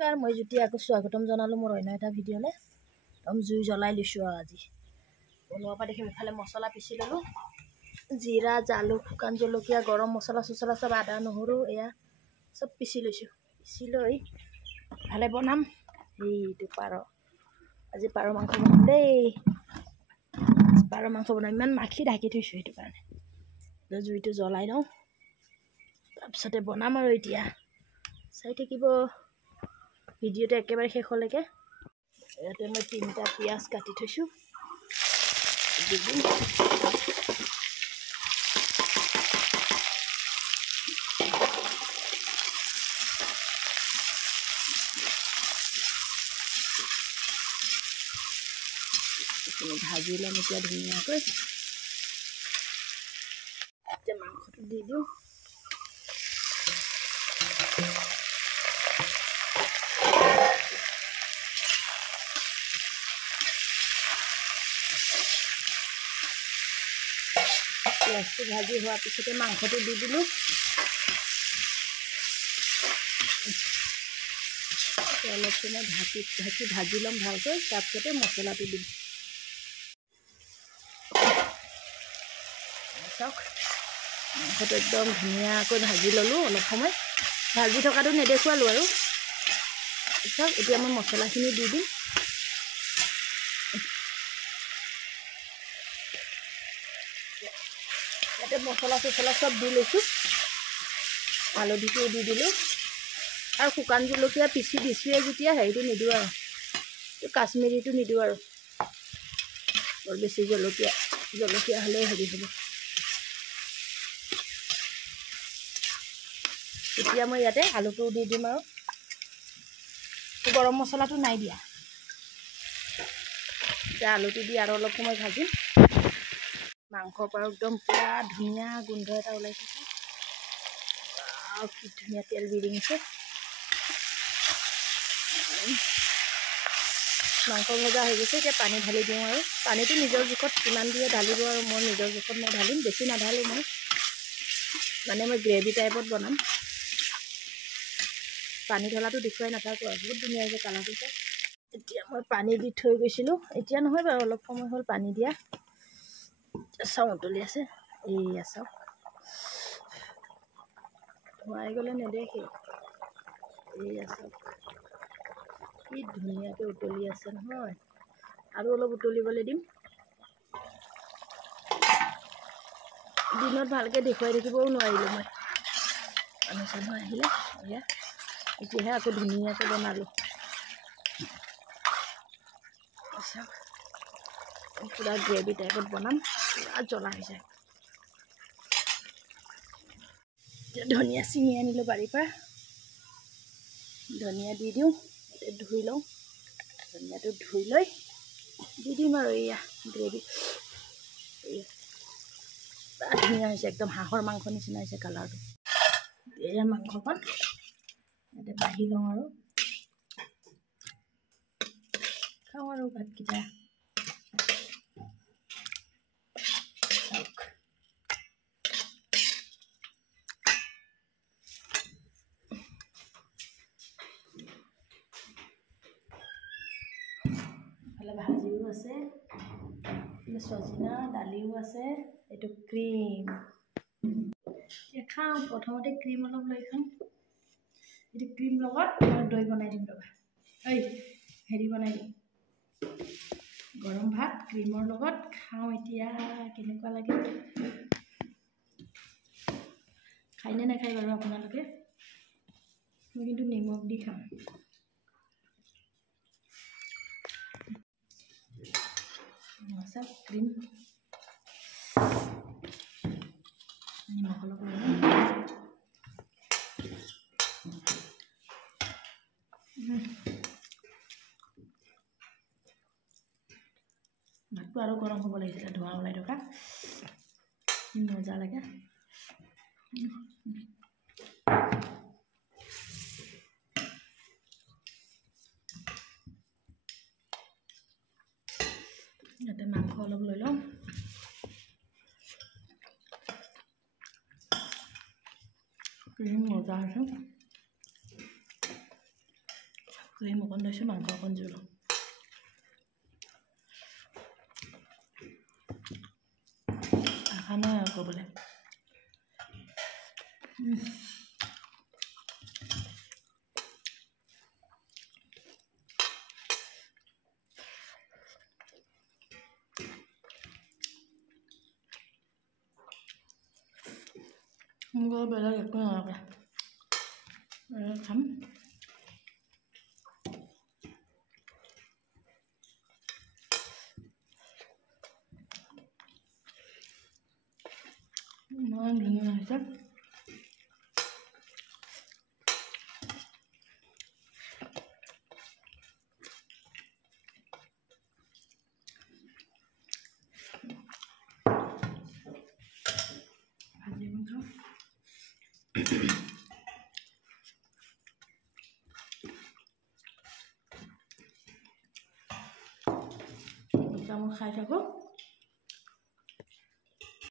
কাৰ মই যেতিয়া আকৌ স্বাগতম জনালো মোৰ অন্য এটা ভিডিঅ'লে জুই জ্বলাই লৈছোঁ আজি বনোৱাৰ পৰা দেখি ইফালে মছলা পিচি ল'লোঁ জিৰা জালুক শুকান জলকীয়া গৰম মছলা চছলা চব আদা নহৰু এয়া চব পিচি লৈছোঁ পিচি লৈ ইফালে বনাম এইটো পাৰ আজি পাৰ মাংস বনাম দেই পাৰ মাংস বনাম ইমান মাখি ঢাকি থৈছোঁ সেইটো কাৰণে জুইটো জ্বলাই লওঁ তাৰপিছতে বনাম আৰু এতিয়া চাই থাকিব ভিডিঅ'টো একেবাৰে শেষলৈকে ইয়াতে মই 3টা পিঁয়াজ কাটি থৈছোঁ দি দিম ভাজি ল'ম এতিয়া ধুনীয়াকৈ এতিয়া মাংসটো দি দিওঁ পিঁয়াজটো ভাজি হোৱাৰ পিছতে মাংসটো দি দিলোঁ অলপ সময় ঢাকি ভাজি ল'ম ভালকৈ তাৰপিছতে মছলাটো দিম চাওক মাংসটো একদম ধুনীয়াকৈ ভাজি ল'লোঁ অলপ সময় ভাজি থকাটো নেদেখুৱালোঁ আৰু চাওক এতিয়া মই মছলাখিনি দি দিম ইয়াতে মছলা চছলা চব দি লৈছোঁ হালধিটো দি দিলোঁ আৰু শুকান জলকীয়া পিচি দিছোঁৱে যেতিয়া হেৰিটো নিদিওঁ আৰু কাশ্মীৰীটো নিদিওঁ আৰু বৰ বেছি জলকীয়া হ'লেই হেৰি হ'ব এতিয়া মই ইয়াতে আলুটো দি দিম আৰু গৰম মছলাটো নাই দিয়া এতিয়া আলুটো দি আৰু অলপ সময় ভাজিম মাংসৰ পৰা একদম পুৰা ধুনীয়া গোন্ধ এটা ওলাইছে কি ধুনীয়া তেল বিৰিঙিছে মাংস ভজা হৈ গৈছে এতিয়া পানী ঢালি দিওঁ আৰু পানীটো নিজৰ জোখত কিমান দিয়ে ঢালিব আৰু মই নিজৰ জোখত মই ঢালিম বেছি নাঢালোঁ মই মানে মই গ্ৰেভি টাইপত বনাম পানী ঢলাটো দেখুৱাই নাথাকোঁ আৰু বহুত ধুনীয়া হৈছে কালাৰটো চাই এতিয়া মই পানী দি থৈ গৈছিলোঁ এতিয়া নহয় বাৰু অলপ সময় হ'ল পানী দিয়া চাওঁ উতলি আছে এইয়া চাওক ধোৱাই গ'লে নেদেখে এইয়া চাওক কি ধুনীয়াকৈ উতলি আছে নহয় আৰু অলপ উতলিবলৈ দিম দিনত ভালকৈ দেখুৱাই থাকিবও নোৱাৰিলোঁ মই মানুহ চানুহ আহিলে এয়া এতিয়াহে আকৌ ধুনীয়াকৈ বনালোঁ চাওক পূৰা গ্ৰেভি টাইপত বনাম পূৰা জ্বলা হৈ যায় এতিয়া ধনিয়া ছিঙি আনিলোঁ বাৰীৰ পৰা ধনিয়া দি দিওঁ ধুই লওঁ ধনিয়াটো ধুই লৈ দি দিম আৰু এয়া গ্ৰেভি এয়া ধুনীয়া হৈছে একদম হাঁহৰ মাংস নিচিনা হৈছে কালাৰটো এয়া মাংসকণ ইয়াতে বাঢ়ি লওঁ আৰু খাওঁ আৰু ভাতকেইটা ইফালে ভাজিও আছে চজিনা দালিও আছে এইটো ক্ৰীম এতিয়া খাওঁ প্ৰথমতে ক্ৰীম অলপ লৈ খাওঁ এইটো ক্ৰীম লগত দৈ বনাই দিম ৰ'বা হেৰি বনাই দিম গৰম ভাত ক্ৰীমৰ লগত খাওঁ এতিয়া কেনেকুৱা লাগে খায়নে নাখায় বাৰু আপোনালোকে মই কিন্তু নিমখ দি খাওঁ চাওক ক্ৰীম নিমখ অলপ লৈ লওঁ ভাতটো আৰু গৰম হ'ব লাগিছিলে ধোঁৱা ওলাই থকা মজা লাগে ইয়াতে মাংস অলপ লৈ লওঁ ক্ৰীম মজা হৈছে ক্ৰীম অকণ লৈছোঁ মাংস অকণ জোল আশা নাই আৰু ক'বলৈ Enggak beda gitu nggak kan mau gini aja aja betul kamu khai থাকো